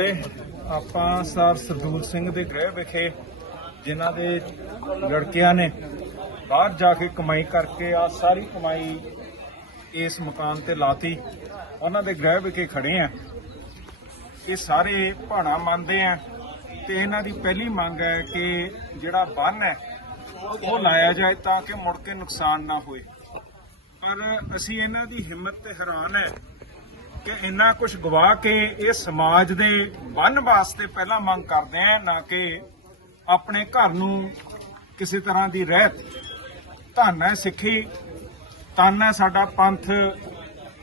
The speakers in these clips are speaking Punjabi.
ਫਤਿਹ ਆਪਾਂ ਸਰ ਸਰਦੂਲ ਸਿੰਘ ਦੇ ਗ੍ਰਹਿ ਵਿਖੇ, ਜਿਨ੍ਹਾਂ ਦੇ ਲੜਕਿਆਂ ਨੇ ਬਾਹਰ ਜਾ ਕੇ ਕਮਾਈ ਕਰਕੇ ਆ ਸਾਰੀ ਕਮਾਈ ਇਸ ਮਕਾਨ ਤੇ ਲਾਤੀ, ਉਹਨਾਂ ਦੇ ਗ੍ਰਹਿ ਵਿਖੇ ਖੜੇ ਆ। ਇਹ ਸਾਰੇ ਭਾਣਾ ਮੰਨਦੇ ਆ ਤੇ ਇਹਨਾਂ ਦੀ ਪਹਿਲੀ ਮੰਗ ਹੈ ਕਿ ਜਿਹੜਾ ਬੰਨ ਹੈ, ਉਹ ਲਾਇਆ ਜਾਏ ਤਾਂ ਕਿ ਮੁੜ ਕੇ ਨੁਕਸਾਨ ਨਾ ਹੋਏ। ਪਰ ਅਸੀਂ ਇਹਨਾਂ ਦੀ ਹਿੰਮਤ ਤੇ ਹੈਰਾਨ ਹੈ ਕਿ ਇੰਨਾ ਕੁਝ ਗਵਾ ਕੇ ਇਹ ਸਮਾਜ ਦੇ ਬੰਨ ਵਾਸਤੇ ਪਹਿਲਾਂ ਮੰਗ ਕਰਦੇ ਆ, ਨਾ ਕਿ ਆਪਣੇ ਘਰ ਨੂੰ ਕਿਸੇ ਤਰ੍ਹਾਂ ਦੀ ਰਹਿਤ। ਧੰਨ ਹੈ ਸਿੱਖੀ ਤਨ ਹੈ ਸਾਡਾ ਪੰਥ,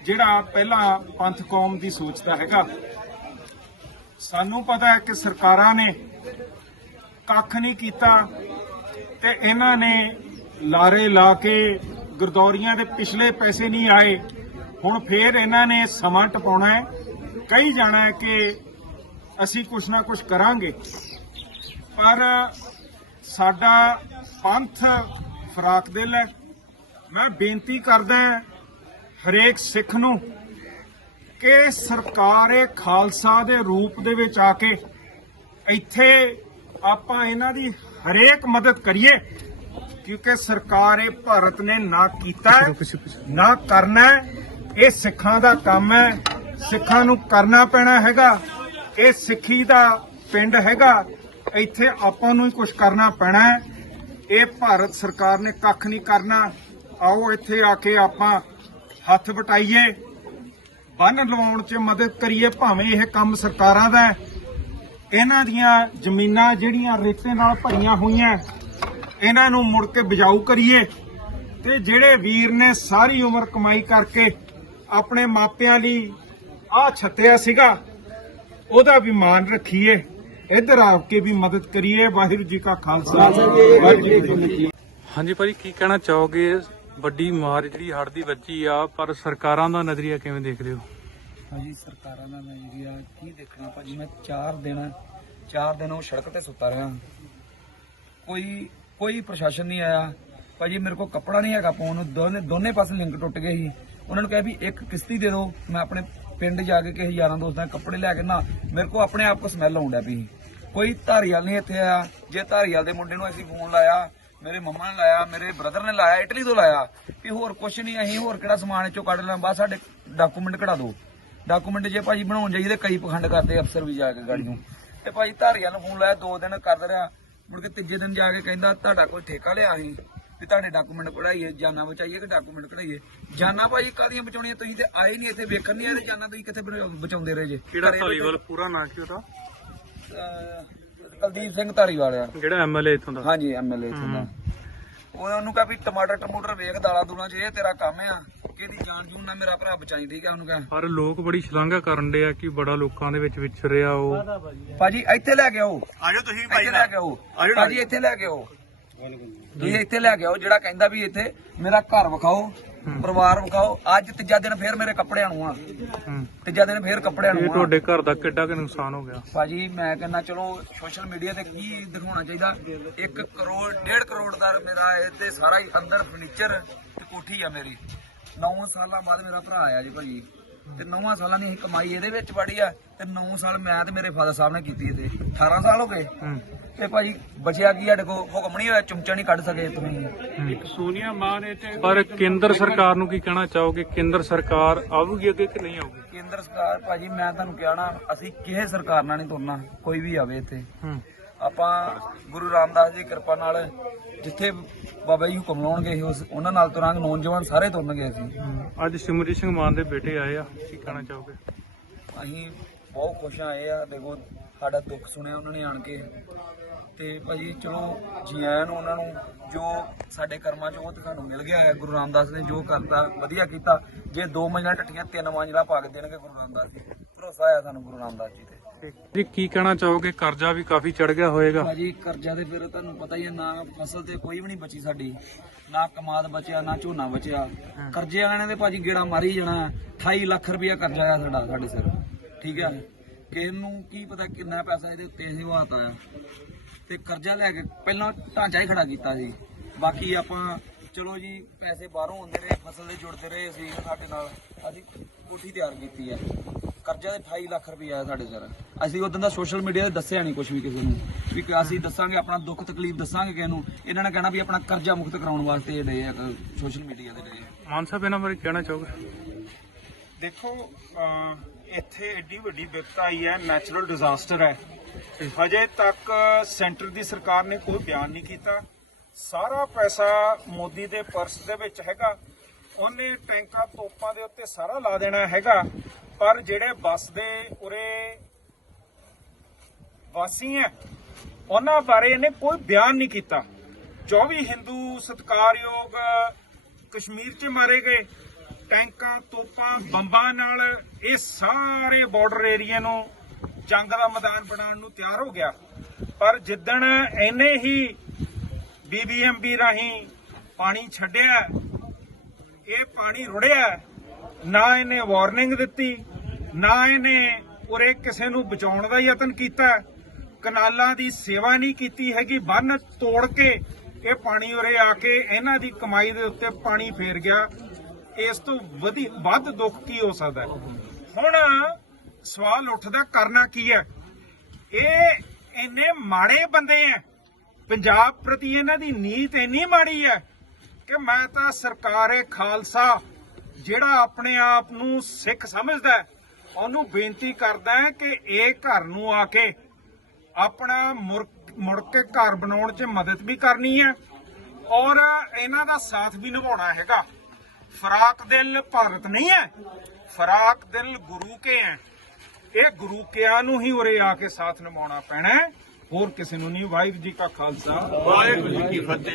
ਜਿਹੜਾ ਪਹਿਲਾਂ ਪੰਥ ਕੌਮ ਦੀ ਸੋਚਦਾ ਹੈਗਾ। ਸਾਨੂੰ ਪਤਾ ਹੈ ਕਿ ਸਰਕਾਰਾਂ ਨੇ ਕੱਖ ਨਹੀਂ ਕੀਤਾ ਤੇ ਇਹਨਾਂ ਨੇ ਲਾਰੇ ਲਾ ਕੇ ਗੁਰਦੌਰੀਆਂ ਦੇ ਪਿਛਲੇ ਪੈਸੇ ਨਹੀਂ ਆਏ। ਹੁਣ ਫੇਰ ਇਹਨਾਂ ਨੇ ਸਮਾਂ ਟਪਾਉਣਾ ਹੈ। ਕਈ ਜਾਣਾ ਹੈ ਕਿ ਅਸੀਂ ਕੁਛ ਨਾ ਕੁਛ ਕਰਾਂਗੇ। ਪਰ ਸਾਡਾ ਪੰਥ ਫਰਾਕ ਦਿਲ ਹੈ। ਮੈਂ ਬੇਨਤੀ ਕਰਦਾ ਹਰੇਕ ਸਿੱਖ ਨੂੰ ਕਿ ਸਰਕਾਰ ਇਹ ਖਾਲਸਾ ਦੇ ਰੂਪ ਦੇ ਵਿੱਚ ਆ ਕੇ ਇੱਥੇ ਆਪਾਂ ਇਹਨਾਂ ਦੀ ਹਰੇਕ ਮਦਦ ਕਰੀਏ। ਕਿਉਂਕਿ ਸਰਕਾਰ ਇਹ ਭਾਰਤ ਨੇ ਨਾ ਕੀਤਾ ਨਾ ਕਰਨਾ। ਇਹ ਸਿੱਖਾਂ ਦਾ ਕੰਮ ਹੈ। ਸਿੱਖਾਂ ਨੂੰ ਕਰਨਾ ਪੈਣਾ ਹੈਗਾ। ਇਹ ਸਿੱਖੀ ਦਾ ਪਿੰਡ ਹੈਗਾ। ਇੱਥੇ ਆਪਾਂ ਨੂੰ ਹੀ ਕੁਝ ਕਰਨਾ ਪੈਣਾ ਹੈ। ਇਹ ਭਾਰਤ ਸਰਕਾਰ ਨੇ ਕੱਖ ਨਹੀਂ ਕਰਨਾ। ਆਓ ਇੱਥੇ ਆ ਕੇ ਆਪਾਂ ਹੱਥ ਵਟਾਈਏ। ਬੰਨ ਲਵਾਉਣ 'ਚ ਮਦਦ ਕਰੀਏ, ਭਾਵੇਂ ਇਹ ਕੰਮ ਸਰਕਾਰਾਂ ਦਾ ਇਹਨਾਂ ਦੀਆਂ ਜ਼ਮੀਨਾਂ ਜਿਹੜੀਆਂ ਰੇਤੇ ਨਾਲ ਭਰੀਆਂ ਹੋਈਆਂ, ਇਹਨਾਂ ਨੂੰ ਮੁੜ ਕੇ ਬਜਾਊ ਕਰੀਏ। ਤੇ ਜਿਹੜੇ ਵੀਰ ਨੇ ਸਾਰੀ ਉਮਰ ਕਮਾਈ ਕਰਕੇ ਆਪਣੇ ਮਾਪਿਆਂ ਲਈ ਆ ਛੱਤਿਆ ਸੀਗਾ। ਉਹਦਾ ਵੀ ਮਾਣ ਰੱਖੀਏ। ਇੱਧਰ ਆ ਕੇ ਵੀ ਮਦਦ ਕਰੀਏ। ਵਾਹਿਗੁਰੂ ਜੀ ਕਾ ਖਾਲਸਾ। ਵਾਹਿਗੁਰੂ ਜੀ ਕੀ ਫਤਿਹ। ਹਾਂਜੀ ਭਾਜੀ ਕੀ ਕਹਿਣਾ ਚਾਹੋਗੇ? ਵੱਡੀ ਮਾਰ ਜਿਹੜੀ ਹੜ੍ਹ ਦੀ ਵੱਜੀ ਆ ਪਰ ਸਰਕਾਰਾਂ ਦਾ ਨਜ਼ਰੀਆ ਕਿਵੇਂ ਦੇਖਦੇ ਹੋ? ਭਾਜੀ ਸਰਕਾਰਾਂ ਦਾ ਨਜ਼ਰੀਆ ਕੀ ਦੇਖਣਾ? ਭਾਜੀ ਮੈਂ 4 ਦਿਨ 4 ਦਿਨ ਉਹ ਸੜਕ ਤੇ ਸੁੱਤਾ ਰਿਹਾ। ਕੋਈ ਕੋਈ ਪ੍ਰਸ਼ਾਸਨ ਨਹੀਂ ਆਇਆ। ਭਾਜੀ ਮੇਰੇ ਕੋਲ ਕੱਪੜਾ ਨਹੀਂ ਹੈਗਾ ਪਾਉਣ ਨੂੰ। ਦੋਨੇ ਦੋਨੇ ਪਾਸੇ ਲਿੰਕ ਟੁੱਟ ਗਏ ਸੀ। ਉਹਨਾਂ ਨੂੰ ਕਿਹਾ ਵੀ ਇੱਕ ਕਿਸ਼ਤੀ ਦੇ ਦਿਓ, ਮੈਂ ਆਪਣੇ ਪਿੰਡ ਜਾ ਕੇ ਕਿਸੇ ਯਾਰਾਂ ਦੋਸਤਾਂ ਦੇ ਕੱਪੜੇ ਲੈ ਕੇ ਨਾ, ਮੇਰੇ ਕੋਲ ਆਪਣੇ ਆਪ ਕੋ ਸਮੈਲ ਆਉਂਦਾ ਪਈ। ਕੋਈ ਧਾਰੀਵਾਲ ਨਹੀਂ ਇੱਥੇ ਆਇਆ। ਜੇ ਧਾਰੀਵਾਲ ਦੇ ਮੁੰਡੇ ਨੂੰ ਅਸੀਂ ਫੋਨ ਲਾਇਆ, ਮੇਰੇ ਮੰਮਾ ਨੇ ਲਾਇਆ, ਮੇਰੇ ਬ੍ਰਦਰ ਨੇ ਲਾਇਆ ਇਟਲੀ ਤੋਂ ਲਾਇਆ, ਵੀ ਹੋਰ ਕੁਛ ਨਹੀਂ, ਅਸੀਂ ਹੋਰ ਕਿਹੜਾ ਸਮਾਨ ਚੋਂ ਕੱਢ ਲਾਂ ਬਸ ਸਾਡੇ ਡਾਕੂਮੈਂਟ ਕਢਾ ਦਿਓ। ਡਾਕੂਮੈਂਟ ਜੇ ਭਾਜੀ ਬਣਾਉਣ ਜਾਈਏ ਤੇ ਕਈ ਪਖੰਡ ਕਰਦੇ ਅਫਸਰ ਵੀ ਜਾ ਕੇ ਗਾੜੀ ਨੂੰ। ਤੇ ਭਾਜੀ ਧਾਰੀਵਾਲ ਨੂੰ ਫੋਨ ਲਾਇਆ, ਦੋ ਦਿਨ ਕਰਦਾ ਰਿਹਾ, ਮੁੜ ਕੇ ਤੀਜੇ ਦਿਨ ਜਾ ਕੇ ਕਹਿੰਦਾ, ਤੁਹਾਡਾ ਕੋਈ ਠੇਕਾ ਲਿਆ ਸੀ? ਵੀ ਤੁਹਾਡੇ ਡਾਕੂਮੈਂਟ ਕਢਾਈਏ ਜਾਨਾਂ ਬਚਾਈਏ ਕਿ ਡਾਕੂਮੈਂਟ ਕਢਾਈਏ। ਜਾਨਾਂ ਭਾਜੀ ਕਾਦੀਆਂ ਬਚਾਉਣੀਆਂ? ਤੁਸੀਂ ਤੇ ਆਏ ਨਹੀਂ ਇੱਥੇ ਵੇਖਣ ਨਹੀਂ ਆਏ ਤੇ ਜਾਨਾਂ ਤੁਸੀਂ ਕਿੱਥੇ ਬਚਾ- ਬਚਾਉਂਦੇ ਰਹੇ ਜੇ? ਕਿਹੜਾ ਘਰੇ ਧਾਲੀਵਾਲ ਪੂਰਾ ਨਾਂ ਕੀ ਉਹਦਾ? ਕੁਲਦੀਪ ਸਿੰਘ ਧਾਰੀਵਾਲ ਆ। ਜਿਹੜਾ ਐਮਐਲਏ ਇੱਥੋਂ ਦਾ? ਹਾਂਜੀ ਐਮਐਲਏ ਇੱਥੋਂ ਦਾ। ਉਹਨਾਂ ਕਹਾ ਵੀ ਟਮਾਟਰ ਟਮੂਟਰ ਵੇਖ ਦਾਲਾਂ ਦੂਲਾਂ ਚ ਇਹ ਤੇਰਾ ਕੰਮ ਆ। ਕਿਹਦੀ ਜਾਨ ਜੂਨ ਨਾ ਮੇਰਾ ਭਰਾ ਬਚਾਈ ਠੀਕ ਆ ਉਹਨੂੰ ਕਹਾ। ਪਰ ਲੋਕ ਬੜੀ ਸ਼ਲਾਘਾ ਕਰਨ ਦੇ ਆ ਕਿ ਬੜਾ ਲੋਕਾਂ ਦੇ ਵਿੱਚ ਵਿਚਰਿਆ ਉਹ। ਭਾਜੀ ਇੱਥੇ ਲੈ ਕੇ ਆਓ। ਆਜੋ ਤੁਸੀਂ ਭਾਈ ਲੈ ਕੇ ਆਓ। ਭਾਜੀ ਇੱਥੇ ਲੈ ਕੇ ਆਓ। ਤੁਸੀਂ ਇੱਥੇ ਲੈ ਕੇ ਆਓ ਜਿਹੜਾ ਕਹਿੰਦਾ ਵੀ ਇੱਥੇ ਮੇਰਾ ਘਰ ਵਿਖਾਓ ਪਰਿਵਾਰ ਵਿਖਾਓ ਅੱਜ ਤੀਜਾ ਦਿਨ ਫੇਰ ਮੇਰੇ ਕੱਪੜਿਆਂ ਨੂੰ ਆ। ਤੀਜਾ ਦਿਨ ਫੇਰ ਕੱਪੜਿਆਂ ਇਹ ਨੂੰ ਆ ਤੁਹਾਡੇ ਘਰ ਦਾ ਕਿੱਡਾ ਕੁ ਨੁਕਸਾਨ ਹੋ ਗਿਆ। ਭਾਜੀ ਮੈਂ ਕਹਿੰਦਾ ਚਲੋ ਸੋਸ਼ਲ ਮੀਡੀਆ ਤੇ ਕੀ ਦਿਖਾਉਣਾ ਚਾਹੀਦਾ? 1 ਕਰੋੜ 1.5 ਕਰੋੜ ਦਾ ਮੇਰਾ ਇਹ ਤੇ ਸਾਰਾ ਹੀ ਅੰਦਰ ਫਰਨੀਚਰ ਤੇ ਕੋਠੀ ਆ ਮੇਰੀ। 9 ਸਾਲਾਂ ਬਾਅਦ ਮੇਰਾ ਭਰਾ ਆਇਆ ਜੀ ਭਾਜੀ। ਤੇ 9 ਸਾਲਾਂ ਦੀ ਅਸੀਂ ਕਮਾਈ ਇਹਦੇ ਵਿੱਚ ਵੜੀ ਆ ਤੇ 9 ਸਾਲ ਮੈਂ ਤੇ ਮੇਰੇ ਫਾਦਰ ਸਾਹਿਬ ਨੇ ਕੀਤੀ ਇਹਦੇ। 18 ਸਾਲ ਹੋ ਗਏ। ਤੇ ਭਾਜੀ ਬਚਿਆ ਕੀ ਸਾਡੇ ਕੋਲ ਹੁਕਮ ਨਹੀਂ ਹੋਇਆ ਚਮਚਾ ਨਹੀਂ ਕੱਢ ਸਕੇ ਤੁਸੀਂ। ਇੱਕ ਸੋਨੀਆ ਮਾਂ ਨੇ ਤੇ ਪਰ ਕੇਂਦਰ ਸਰਕਾਰ ਨੂੰ ਕੀ ਕਹਿਣਾ ਚਾਹੋਗੇ? ਕੇਂਦਰ ਸਰਕਾਰ ਆਊਗੀ ਅੱਗੇ ਕਿ ਨਹੀਂ ਆਊਗੀ? ਕੇਂਦਰ ਸਰਕਾਰ ਭਾਜੀ ਮੈਂ ਤੁਹਾਨੂੰ ਕਿਹਾ ਨਾ ਅਸੀਂ ਕਿਸੇ ਸਰਕਾਰ ਨਾਲ ਨਹੀਂ ਤੁਰਨਾ ਕੋਈ ਵੀ ਆਵੇ ਇੱਥੇ। ਆਪਾਂ ਗੁਰੂ ਰਾਮਦਾਸ ਦੀ ਕਿਰਪਾ ਨਾਲ ਜਿੱਥੇ ਬਾਬਾ ਜੀ ਹੁਕਮ ਲਾਉਣਗੇ ਉਸ ਉਹਨਾਂ ਨਾਲ ਤੁਰਾਂਗੇ ਨੌਜਵਾਨ ਸਾਰੇ ਤੁਰਨਗੇ ਅਸੀਂ। ਹੂੰ। ਅੱਜ ਸਿਮਰਜੀਤ ਸਿੰਘ ਮਾਨ ਦੇ ਬੇਟੇ ਆਏ ਆ ਕੀ ਕਹਿਣਾ ਚਾਹੋਗੇ? ਅਸੀਂ ਬਹੁਤ ਖੁਸ਼ ਆ ਇਹ ਆ ਦੇਖੋ ਸਾਡਾ ਦੁੱਖ ਸੁਣਿਆ ਉਹਨਾਂ ਨੇ ਆਣ ਕੇ। ਤੇ ਭਾਜੀ ਚਲੋ ਜੀ ਆਇਆਂ ਨੂੰ ਉਹਨਾਂ ਨੂੰ ਜੋ ਸਾਡੇ ਕਰਮਾਂ 'ਚ ਉਹ ਤੇ ਸਾਨੂੰ ਮਿਲ ਗਿਆ ਹੈ ਗੁਰੂ ਰਾਮਦਾਸ ਨੇ ਜੋ ਕਰਤਾ ਵਧੀਆ ਕੀਤਾ। ਜੇ ਦੋ ਮੰਜ਼ਲਾਂ ਟੱਟੀਆਂ ਤਿੰਨ ਮੰਜ਼ਲਾਂ ਪਾ ਕੇ ਦੇਣਗੇ ਗੁਰੂ ਰਾਮਦਾਸ ਜੀ ਭਰੋਸਾ ਆ ਸਾਨੂੰ ਗੁਰੂ ਰਾਮਦਾਸ ਜੀ ਤੇ। ਜੀ ਕੀ ਕਹਿਣਾ ਚਾਹੋਗੇ? ਕਰਜ਼ਾ ਵੀ ਕਾਫੀ ਚੜ ਗਿਆ ਹੋਏਗਾ। ਭਾਜੀ ਕਰਜ਼ਾ ਦੇ ਫਿਰ ਤੁਹਾਨੂੰ ਪਤਾ ਹੀ ਹੈ ਨਾ ਫਸਲ ਤੇ ਕੋਈ ਵੀ ਨਹੀਂ ਬਚੀ ਸਾਡੀ। ਨਾ ਕਮਾਦ ਬਚਿਆ ਨਾ ਝੋਨਾ ਬਚਿਆ। ਕਰਜ਼ੇ ਵਾਲਿਆਂ ਨੇ ਤੇ ਭਾਜੀ ਗੇੜਾ ਮਾਰੀ ਜਾਣਾ। 28 ਲੱਖ ਰੁਪਇਆ ਕਰਜ਼ਾ ਆ ਸਾਡਾ ਸਾਡੇ ਸਿਰ। ਠੀਕ ਹੈ? ਕਿਸ ਨੂੰ ਕੀ ਪਤਾ ਕਿੰਨਾ ਪੈਸਾ ਇਹਦੇ ਉੱਤੇ ਇਹ ਹਵਾਤ ਆਇਆ। ਤੇ ਕਰਜ਼ਾ ਲੈ ਕੇ ਪਹਿਲਾਂ ਢਾਂਚਾ ਹੀ ਖੜਾ ਕੀਤਾ ਸੀ। ਬਾਕੀ ਆਪਾਂ ਚਲੋ ਜੀ ਪੈਸੇ ਬਾਹਰੋਂ ਆਉਂਦੇ ਰਹੇ ਫਸਲ ਦੇ ਜੁੜਦੇ ਰਹੇ ਅਸੀਂ ਸਾਡੇ ਨਾਲ। ਅਸੀਂ ਕੋਠੀ ਤਿਆਰ ਕੀਤੀ ਹੈ। ਕਰਜ਼ਾ ਦੇ 28 ਲੱਖ ਰੁਪਏ ਆ ਸਾਡੇ ਸਰ। ਅਸੀਂ ਉਦੋਂ ਦਾ ਸੋਸ਼ਲ ਮੀਡੀਆ ਤੇ ਦੱਸਿਆ ਨਹੀਂ ਕੁਝ ਵੀ ਕਿਸੇ ਨੂੰ। ਵੀ ਕਿ ਅਸੀਂ ਦੱਸਾਂਗੇ ਆਪਣਾ ਦੁੱਖ ਤਕਲੀਫ ਦੱਸਾਂਗੇ ਕਿਸੇ ਨੂੰ। ਇਹਨਾਂ ਨੇ ਕਹਿਣਾ ਵੀ ਆਪਣਾ ਕਰਜ਼ਾ ਮੁਕਤ ਕਰਾਉਣ ਵਾਸਤੇ ਇਹ ਡੇ ਆ ਸੋਸ਼ਲ ਮੀਡੀਆ ਤੇ ਡੇ ਮਾਨ ਸਾਹਿਬ ਇਹਨਾਂ ਬਾਰੇ ਕਹਿਣਾ ਚਾਹੋਗੇ? ਦੇਖੋ ਇੱਥੇ ਐਡੀ ਵੱਡੀ ਵਿਪਤਾ ਆਈ ਹੈ ਨੈਚੁਰਲ ਡਿਜ਼ਾਸਟਰ ਹੈ। ਹਜੇ ਤੱਕ ਸੈਂਟਰ ਦੀ ਸਰਕਾਰ ਨੇ ਕੋਈ ਬਿਆਨ ਨਹੀਂ ਕੀਤਾ। ਸਾਰਾ ਪੈਸਾ ਮੋਦੀ ਦੇ ਪਰਸ ਦੇ ਵਿੱਚ ਹੈਗਾ। ਉਹਨੇ ਟੈਂਕਾਂ ਤੋਪਾਂ ਦੇ ਉੱਤੇ ਸਾਰਾ ਲਾ ਦੇਣਾ ਹੈਗਾ। ਪਰ ਜਿਹੜੇ ਬੱਸ ਦੇ ਉਰੇ ਵਾਸੀ ਹੈ, ਉਹਨਾਂ ਬਾਰੇ ਇਹਨੇ ਕੋਈ ਬਿਆਨ ਨਹੀਂ ਕੀਤਾ। 24 ਹਿੰਦੂ ਸਤਕਾਰਯੋਗ ਕਸ਼ਮੀਰ 'ਚ ਮਾਰੇ ਗਏ। ਟੈਂਕਾਂ, ਤੋਪਾਂ, ਬੰਬਾਂ ਨਾਲ ਇਹ ਸਾਰੇ ਬਾਰਡਰ ਏਰੀਆ ਨੂੰ ਜੰਗ ਦਾ ਮੈਦਾਨ ਬਣਾਉਣ ਨੂੰ ਤਿਆਰ ਹੋ ਗਿਆ। ਪਰ ਜਿੱਦਣ ਇਹਨੇ ਹੀ ਬੀਬੀਐਮਬੀ ਰਾਹੀਂ ਪਾਣੀ ਛੱਡਿਆ, ਇਹ ਪਾਣੀ ਰੁੜਿਆ ਨਾ ਇਹਨੇ ਵਾਰਨਿੰਗ ਦਿੱਤੀ, ਨਾ ਇਹਨੇ ਉਰੇ ਕਿਸੇ ਨੂੰ ਬਚਾਉਣ ਦਾ ਯਤਨ ਕੀਤਾ। ਕਨਾਲਾਂ ਦੀ ਸੇਵਾ ਨਹੀਂ ਕੀਤੀ ਹੈਗੀ, ਬੰਨ ਤੋੜ ਕੇ ਇਹ ਪਾਣੀ ਉਰੇ ਆ ਕੇ ਇਹਨਾਂ ਦੀ ਕਮਾਈ ਦੇ ਉੱਤੇ ਪਾਣੀ ਫੇਰ ਗਿਆ। ਇਸ ਤੋਂ ਵਧੀ, ਵੱਧ ਦੁੱਖ ਕੀ ਹੋ ਸਕਦਾ ਹੁਣ ਸਵਾਲ ਉੱਠਦਾ, ਕਰਨਾ ਕੀ ਹੈ? ਇਹ ਇੰਨੇ ਮਾੜੇ ਬੰਦੇ ਆ ਪੰਜਾਬ ਪ੍ਰਤੀ ਇਹਨਾਂ ਦੀ ਨੀਤ ਇੰਨੀ ਮਾੜੀ ਹੈ ਕਿ ਮੈਂ ਤਾਂ ਸਰਕਾਰੇ ਖਾਲਸਾ। ਜਿਹੜਾ ਆਪਣੇ ਆਪ ਨੂੰ ਸਿੱਖ ਸਮਝਦਾ ਹੈ, ਉਹਨੂੰ ਬੇਨਤੀ ਕਰਦਾ ਹੈ ਕਿ ਇਹ ਘਰ ਨੂੰ ਆ ਕੇ ਆਪਣਾ ਮੁੜ ਕੇ ਘਰ ਬਣਾਉਣ 'ਚ ਮਦਦ ਵੀ ਕਰਨੀ ਹੈ ਔਰ ਇਹਨਾਂ ਦਾ ਸਾਥ ਵੀ ਨਿਭਾਉਣਾ ਹੈਗਾ। ਫਰਾਕ ਦਿਲ ਭਾਰਤ ਨਹੀਂ ਹੈ ਫਰਾਕ ਦਿਲ ਗੁਰੂ ਕੇ ਹੈ। ਇਹ ਗੁਰੂ ਕਿਆਂ ਨੂੰ ਹੀ ਉਰੇ ਆ ਕੇ ਸਾਥ ਨਿਭਾਉਣਾ ਪੈਣਾ ਹੋਰ ਕਿਸੇ ਨੂੰ ਨਹੀਂ। ਵਾਹਿਗੁਰੂ ਜੀ ਕਾ ਖਾਲਸਾ। ਵਾਹਿਗੁਰੂ ਜੀ ਕੀ ਫਤਿਹ।